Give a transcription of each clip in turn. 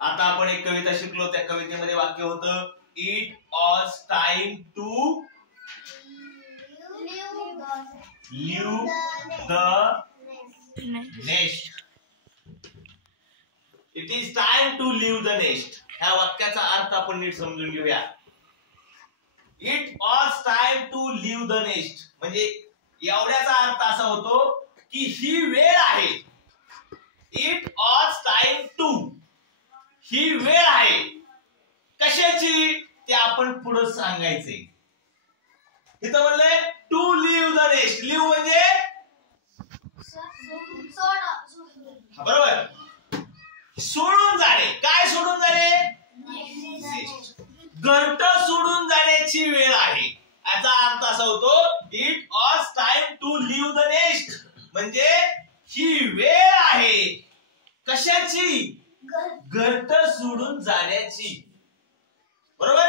आता आपण एक कविता शिकलो, त्या कवितेमध्ये वाक्य होतं it was time to leave the nest. It is time to leave the nest. ह्या वाक्याचा अर्थ आपण नीट समजून घेऊया. It was time to leave the nest म्हणजे एवढ्याचा अर्थ असा होतो की ही वेळ आहे. इट वॉज टाइम टू, ही वेळ आहे. कशाची ते आपण पुढे सांगायचे. इथं म्हणलंय to leave the nest. Leave म्हणजे बरोबर, सोडून जाणे. काय सोडून जाणे? घरट सोडून जाण्याची वेळ आहे. याचा अर्थ असा होतो it was time to leave the nest म्हणजे ही वेळ आहे. कशाची? घरट सोडून जाण्याची. बरोबर.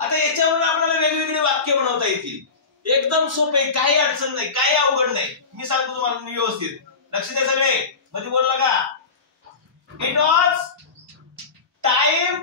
आता याच्यावरून आपल्याला वेगवेगळे वाक्य बनवता येतील. एकदम सोपे, काही अडचण नाही, काही अवघड नाही. मी सांगतो तुम्हाला व्यवस्थित. लक्ष द्या सगळे. मध्ये बोलला का इट वॉज टाइम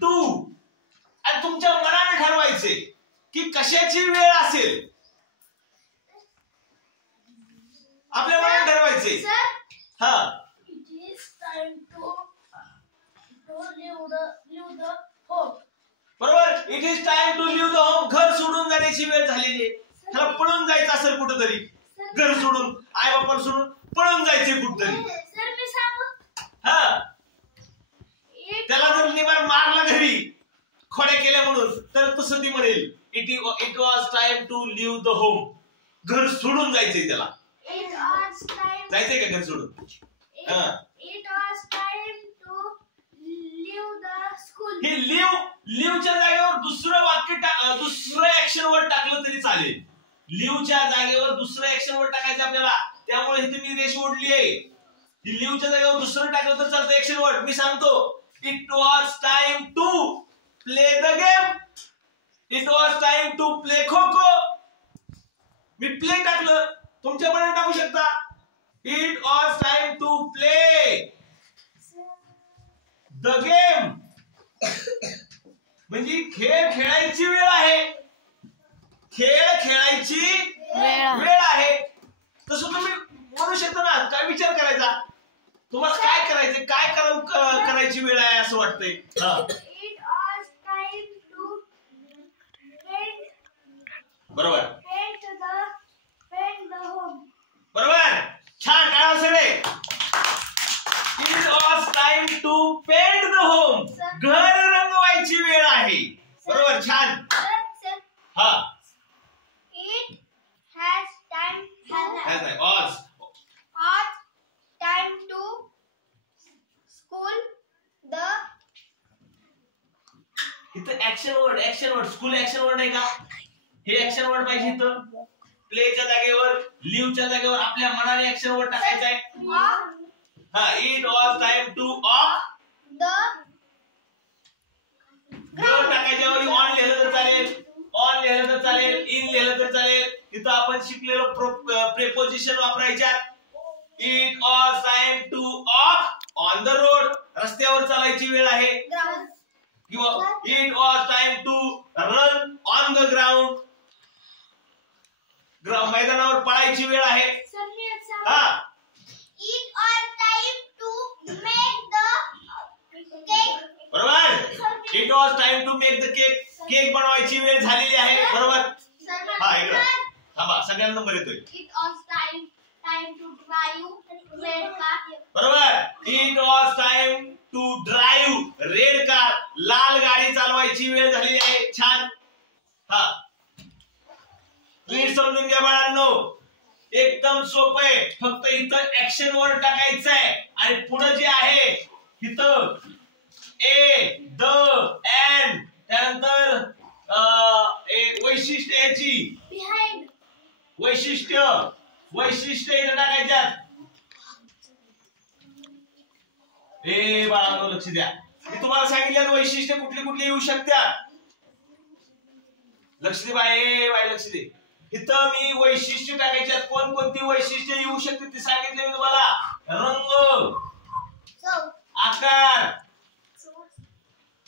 टू. आणि तुमच्या मनाने ठरवायचे की कशाची वेळ असेल. आपल्या मनाने ठरवायचे. हा, it is time to leave the home. बरोबर. It is time to leave the home. घर सोडून जाण्याची वेळ झालेली आहे. त्याला पळून जायचं असेल कुठेतरी, घर सोडून, आई बापाला सोडून पळून जायचे कुठेतरी. हा, त्याला जर निवार मारला घरी खोड्या केल्या म्हणून तर तसं ती म्हणेल it was time to leave the home. घर सोडून जायचंय त्याला. जायचंय का घर सोडून? It was time to leave the school. हे लिव्हच्या जागेवर दुसरं वाक्य दुसरं ऍक्शन वर्ड टाकलं तरी चालेल. लिव्हच्या जागेवर दुसरं ऍक्शन वर्ड टाकायचं आपल्याला. त्यामुळे इथे मी रेष ओढली आहे. लिव्हच्या जागेवर दुसरं टाकलं तर चालतं ऍक्शन वर्ड. मी सांगतो it was time to play the game. It was time to play kho kho. मी प्ले टाकलं, तुमच्या मनाने टाकू शकता. It was time to play the game म्हणजे खेळ खेळायची वेळ आहे. खेळ खेळायची वेळ आहे. तसं तुम्ही म्हणू शकता ना. काय विचार करायचा, तुम्हाला काय करायचं, काय करायची वेळ आहे असं वाटतंय. इट वॉज टाइम टू बरोबर पेंट द होम. बरोबर. छान. टाळा सगळे. It was time to paint the home. घर रंगवायची वेळ आहे. बरोबर. छान. हा, it has time was time to school the. इथं action word school action word आहे का? हे ऍक्शन वर्ड पाहिजे इथं. प्लेच्या जागेवर, लिव्हच्या जागेवर आपल्या मनाने ऍक्शन वर्ड टाकायचा आहे. हा, it was time to off the ground. टाकायच्यावर ऑन लिहिलं तर चालेल, ऑन लिहिलं तर चालेल, इन लिहिलं तर चालेल. इथं आपण शिकलेलो प्रेपोजिशन वापरायच्या. It was time to off on the road. रस्त्यावर चालायची वेळ आहे. किंवा it was time to run on the ground. मैदानावर पळायची वेळ आहे. हा, it was time to make the cake. बरोबर. It was time to make the cake. Cake बनवायची वेळ झालेली आहे. बरोबर. हा, इकडं थांबा, सगळ्यांना नंबर येतोय. It was time to drive red car. बरोबर. It was time to drive red car. लाल गाडी चालवायची वेळ झालेली आहे. छान. हा, नीट समजून घ्या बाळांनो. एकदम सोपं आहे. फक्त इथं ऍक्शन वर्ड टाकायचं आहे आणि पुढे जे आहे इथं ए द एंड त्यानंतर वैशिष्ट्य याची बिहाइंड वैशिष्ट्य इथं टाकायच्यात. ए बाळांनो लक्ष द्या. मी तुम्हाला सांगितलं वैशिष्ट्य कुठली कुठली येऊ शकतात. लक्ष दे बाय लक्ष दे. इथं मी वैशिष्ट्य टाकायच्यात. कोणकोणती वैशिष्ट्य येऊ शकते ते सांगितले मी तुम्हाला. रंग, आकार,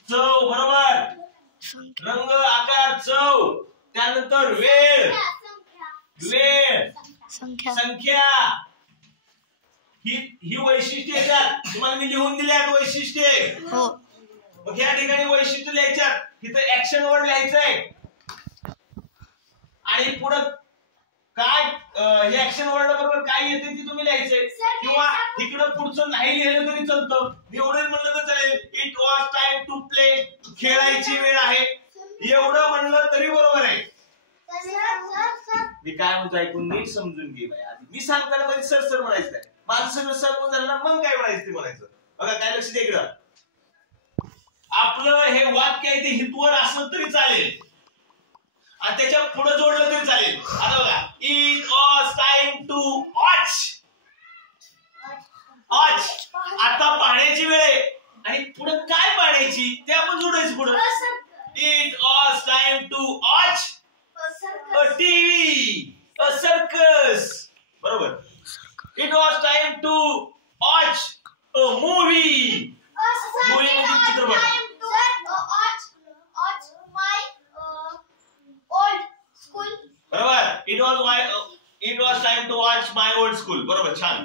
चव, बरोबर. रंग, आकार, चव. त्यानंतर वेळ, वेळ, संख्या. ही वैशिष्ट्ये येतात. तुम्हाला मी लिहून दिल्यात वैशिष्ट्ये. मग या ठिकाणी वैशिष्ट्य लिहायच्यात. तिथं ऍक्शन वर्ड लिहायचंय आणि पुढं काय हे ऍक्शन वर्ड बरोबर काय येते ती तुम्ही लिहायचंय. किंवा इकडं पुढचं नाही लिहिलं तरी चालतं. एवढं म्हणलं तर चालेल. It was time to play. खेळायची वेळ आहे. एवढं म्हणलं तरी बरोबर आहे. मी काय म्हणतो ऐकून नीट समजून घे बाई. आधी मी सांगताना मध्ये सर सर म्हणायचं नाही. माझं सगळं सर झालं ना मग काय म्हणायचं ते म्हणायचं. बघा काय लक्ष दे इकडं. आपलं हे वाक्य आहे ते हितवर असलं तरी चालेल आणि त्याच्या पुढे जोडलं तरी चालेल. आता बघा, it was time to watch. Watch आता पाहण्याची वेळ आहे आणि पुढे काय पाहण्याची ते आपण जोडायचं पुढे. It was time to watch a TV, a circus. बरोबर. It was time to watch a movie. Movie म्हणजे चित्रपट. बरोबर. It was time to watch my old school. बरोबर, छान.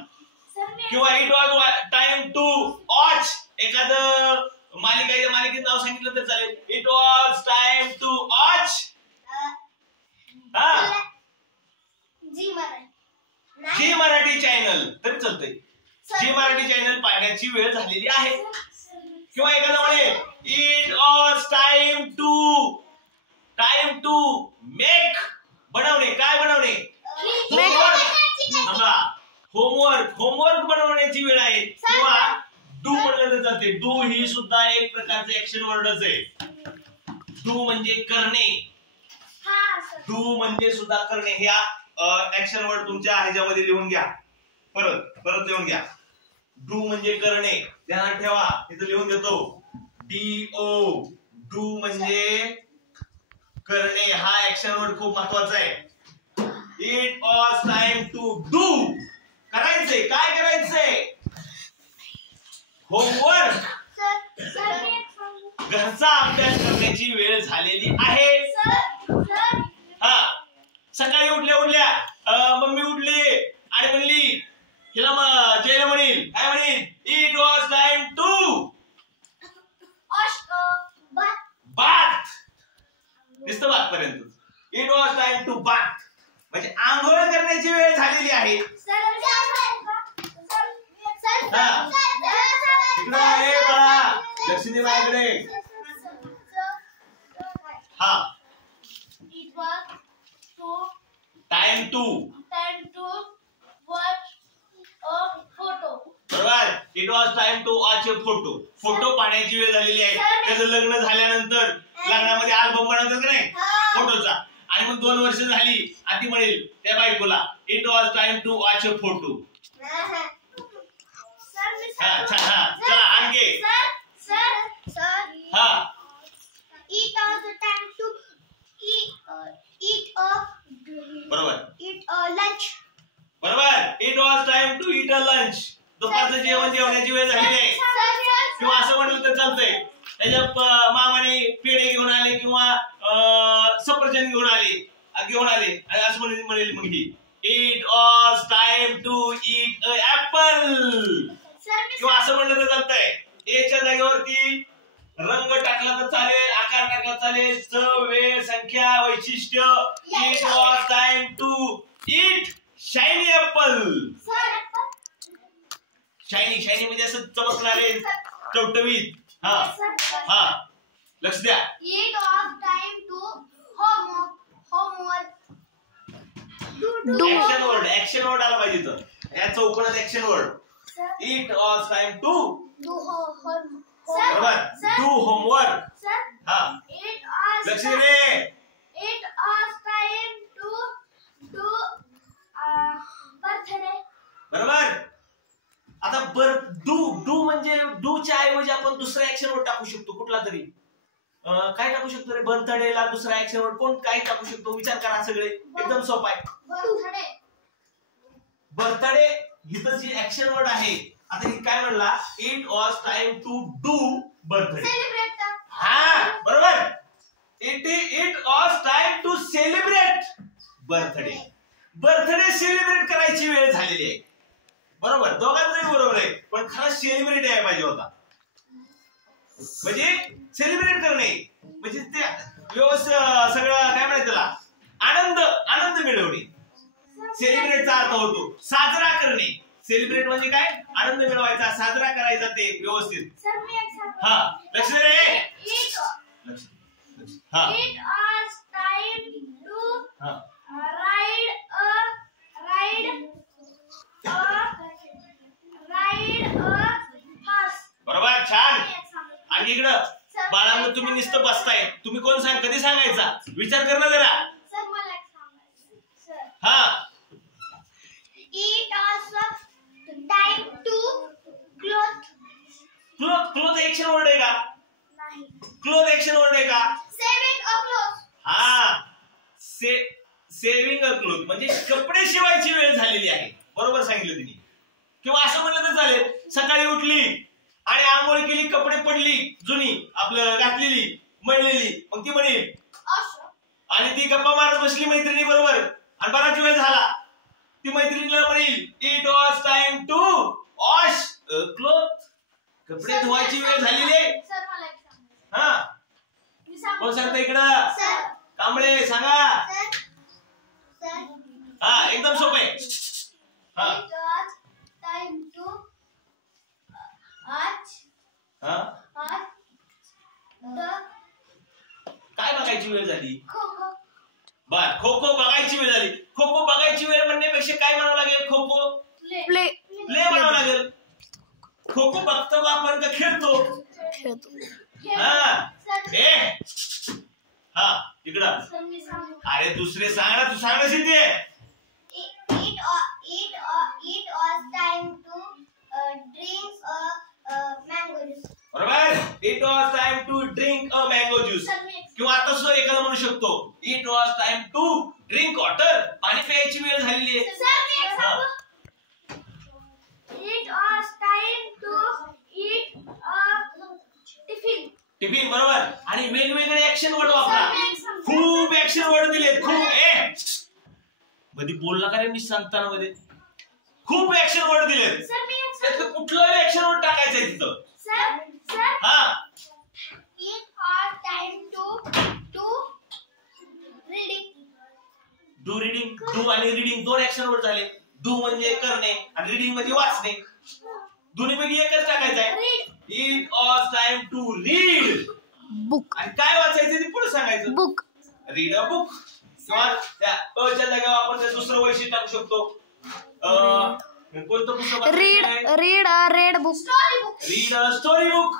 किंवा it was time to watch एखादं मालिकेचं नाव सांगितलं तर चालेल. It was time to watch Zee Marathi channel तरी चालतंय. झी मराठी चॅनल पाहण्याची वेळ झालेली आहे. किंवा एखादा म्हणे it was time to make. बनवणे. काय बनवणे? होमवर्क बनवण्याची वेळ आहे. किंवा डू म्हणलं तर चालते. डू ही सुद्धा एक प्रकारचं ऍक्शन वर्डच आहे. डू म्हणजे करणे. डू म्हणजे सुद्धा करणे. ह्या ऍक्शन वर्ड तुमच्या ह्याच्यामध्ये लिहून घ्या. परत लिहून घ्या. डू म्हणजे करणे. ध्यानात ठेवा. इथं लिहून देतो. DO. डू म्हणजे करणे. हा ऍक्शन वर्ड खूप महत्वाचा आहे. It was time to do. करायचंय. काय करायचंय? होमवर्क. घरचा अभ्यास करण्याची वेळ झालेली आहे. हा. सकाळी उठल्या मम्मी उठली आणि म्हणली हिला जयला म्हणेल काय म्हणेल? It was time to bath. दिसतं बाथ पर्यंत. It was time to bath म्हणजे आंघोळ करण्याची वेळ झालेली आहे. लक्ष दे माझ्याकडे. हा. Time to watch a photo. बरोबर. It was time to watch a photo. Photo पाहण्याची वेळ झालेली आहे. त्याचं लग्न झाल्यानंतर लग्नामध्ये अल्बम बनवतात का नाही फोटोचा. आणि मग 2 वर्ष झाली आणि ती म्हणेल त्या बायकोला it was time to watch a photo. चला आणखी. हा. It was time to eat lunch. बरोबर. It was time to eat a lunch. दुपारचं जेवण्याची वेळ झालेली आहे. किंवा असं म्हणलं तर चालतंय. त्याच्या मामाने पेढे घेऊन आले किंवा सफरचंद घेऊन आले आणि असं म्हणेल मग ही it was time to eat a apple. किंवा असं म्हणलं तर चालतंय. एच्या जागेवरती रंग टाकला तर चालेल, आकार टाकला चालेल, चव, वेळ, संख्या, वैशिष्ट्य. It was time to eat shiny apple. Shiny म्हणजे असं चमकणारे, टवटवीत. हा. लक्ष द्या. It was time to homework. Action word आला पाहिजे तर या चौकोनात action word. It was time to बरोबर. Do homework. हा. लक्ष दे. It was time to do birthday. बरोबर. आता डू म्हणजे डूच्या ऐवजी आपण दुसरा ऍक्शन वर्ड टाकू शकतो. कुठला तरी काय टाकू शकतो रे? बर्थडेला दुसरा ऍक्शन वर्ड कोण काय टाकू शकतो? विचार करा सगळे. एकदम सोपा आहे. बर्थडे हिचं जी ऍक्शन वर्ड आहे. आता ही काय म्हणला? It was time to do birthday. हा बरोबर. It was time to celebrate birthday. Birthday celebrate करायची वेळ झालेली आहे. बरोबर, दोघांचंही बरोबर आहे, पण खरं सेलिब्रेट आहे पाहिजे होता. म्हणजे सेलिब्रेट करणे म्हणजे ते व्यवस्थित सगळं काय म्हणायचं त्याला आनंद मिळवणे. सेलिब्रेटचा अर्थ होतो साजरा करणे. सेलिब्रेट म्हणजे काय? आनंद मिळवायचा, साजरा करायचा ते व्यवस्थित. हा लक्ष दे रे. हा It was time to ride a horse. बरोबर, छान. आणि इकडं बाळांनो तुम्ही नुसतं बसताय, तुम्ही कोण सांग कधी सांगायचा विचार कर ना जरा. सर मला एक सांगायचं सर. हा It was time to cloth. Cloth action word आहे का? नाही. क्लोथ ऍक्शन वर्ड आहे का? Saving a cloth. हा सेव्हिंग अ क्लोथ म्हणजे कपडे शिवायची वेळ झालेली आहे. बरोबर सांगितलं तिने. किंवा असं म्हणलं तर चालेल, सकाळी उठली आणि आंघोळ केली, कपडे पडली जुनी आपलं घातलेली मळलेली, मग ती म्हणेल आणि ती गप्पा मारत बसली मैत्रिणी बरोबर आणि बराच वेळ झाला, ती मैत्रिणीला म्हणेल it was time to wash cloth. कपडे धुवायची वेळ झालेली आहे. सर मला एक सांगायचं. हा कोण सांगतं इकडं? सर कांबळे सांगा. सर हा एकदम सोपं आहे. हा It was time to हा काय बघायची वेळ झाली? खो बर, खो खो बघायची वेळ झाली. खो खो बघायची वेळ म्हणण्यापेक्षा काय म्हणावं लागेल? खो खो प्ले म्हणावं लागेल. खो खो बघतो आपण का खेळतो? हा हा इकडं. सर मी सांगू. अरे दुसरे सांग ना, तू सांग ना सिद्धे. It was time to drink a mango juice. बरोबर, it was time to drink a mango juice. Sir मी किंवा आता सुद्धा एखादा म्हणू शकतो it was time to drink water. पाणी प्यायची वेळ झालेली आहे. सर मी एक सांगू. It was time to eat a tiffin. Tiffin बरोबर. आणि वेगवेगळे ऍक्शन वर्ड वापरा. खूप ऍक्शन वर्ड दिलेत. खूप मध्ये बोलला का रे मी सांगताना मध्ये खूप ऍक्शन वर्ड दिलेत. सर मी एक त्यातलं कुठलं ऍक्शन वर्ड टाकायचंय तिथं? सर हा It was time to reading. Do reading. Do आणि रीडिंग दोन ऍक्शन वर्ड झाले. डू म्हणजे करणे आणि रीडिंग म्हणजे वाचणे. दोन्हीपैकी एकच टाकायचं आहे. Read. It was time to read book. आणि काय वाचायचं ते पुढे सांगायचं. बुक. Read a book. किंवा त्या अच्या जागेवर आपण ते दुसरं वैशिष्ट्य टाकू शकतो. कोणतं पुस्तक? Read a red book. Story book. Read a story book.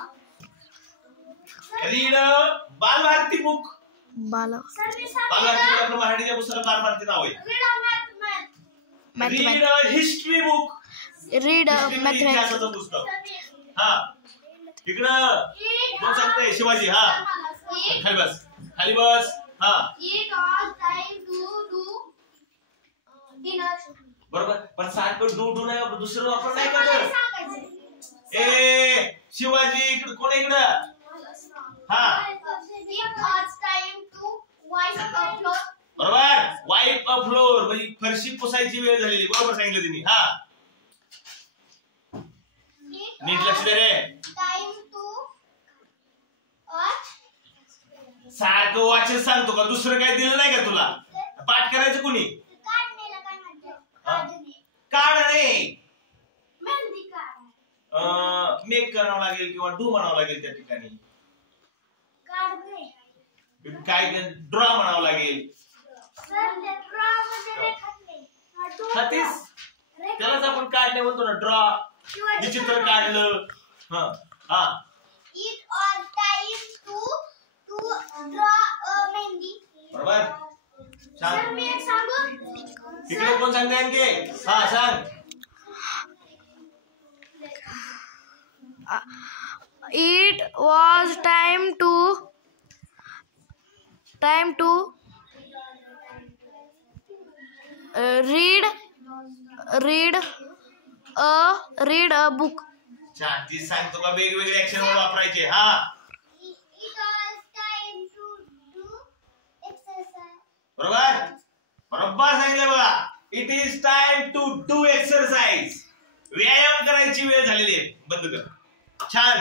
Read a Balbharati book. Sir मी सांगू. बालभारती आपलं मराठीच्या पुस्तकात बालभारती नाव आहे. Read a math. Read a history book. Read a mathematics. इतिहासाचं पुस्तक. सर मी हा इकडं कोण सांगतंय? शिवाजी. हा खाली बस, खाली बस. हा It was time to do dinner. बरोबर. पण सारखं डू डू नाही, दुसरं वापर नाही मला करत. सांगायचं. ए शिवाजी इकडं कोण आहे इकडं? हा It was time to wipe the floor. बरोबर. वाईप अ फ्लोर म्हणजे फरशी पुसायची वेळ झालेली. बरोबर सांगितलं तिने. हा It नीट लक्ष दे रे. time to watch. सारखं वाचन सांगतो का? दुसरं काय दिलं नाही का तुला? पाठ करायचं कुणी? काढण्याला काय म्हणतात? हा? काढणे. काढणे. मेहंदी काढ. मेक करावं लागेल किंवा डू म्हणावं लागेल त्या ठिकाणी. काढणे. काय ड्रॉ म्हणावं लागेल. सर ते draw मध्ये रेखाटणे. हा तेच त्यालाच आपण काढणे म्हणतो ना. ड्रॉ हे चित्र काढलं. हा हा It was time to draw a mehndi. बरोबर. सर सांग मी एक सांगू. इकडे कोण सांगते आणखी? हा सांग. It was time to read a book. छान. ती सांगतो का वेगवेगळे ऍक्शन वर्ड वापरायचे. हा It was बरोबर सांगितलं बघा. It is time to do exercise. व्यायाम करायची वेळ झालेली आहे. बंद कर. छान.